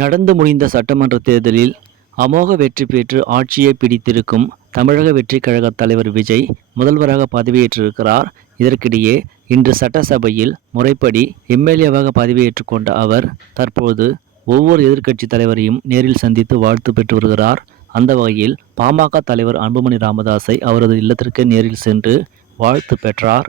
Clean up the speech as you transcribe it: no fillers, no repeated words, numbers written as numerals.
நடந்து முடிந்த சட்டமன்ற தேர்தலில் அமோக வெற்றி பெற்று ஆட்சியை பிடித்திருக்கும் தமிழக வெற்றி கழக தலைவர் விஜய் முதல்வராக பதவியேற்றிருக்கிறார். இதற்கிடையே இன்று சட்டசபையில் முறைப்படி எம்எல்ஏவாக பதவியேற்றுக் கொண்ட அவர் தற்போது ஒவ்வொரு எதிர்க்கட்சி தலைவரையும் நேரில் சந்தித்து வாழ்த்து பெற்று வருகிறார். அந்த வகையில் பாமக தலைவர் அன்புமணி ராமதாஸை அவரது இல்லத்திற்கு நேரில் சென்று வாழ்த்து பெற்றார்.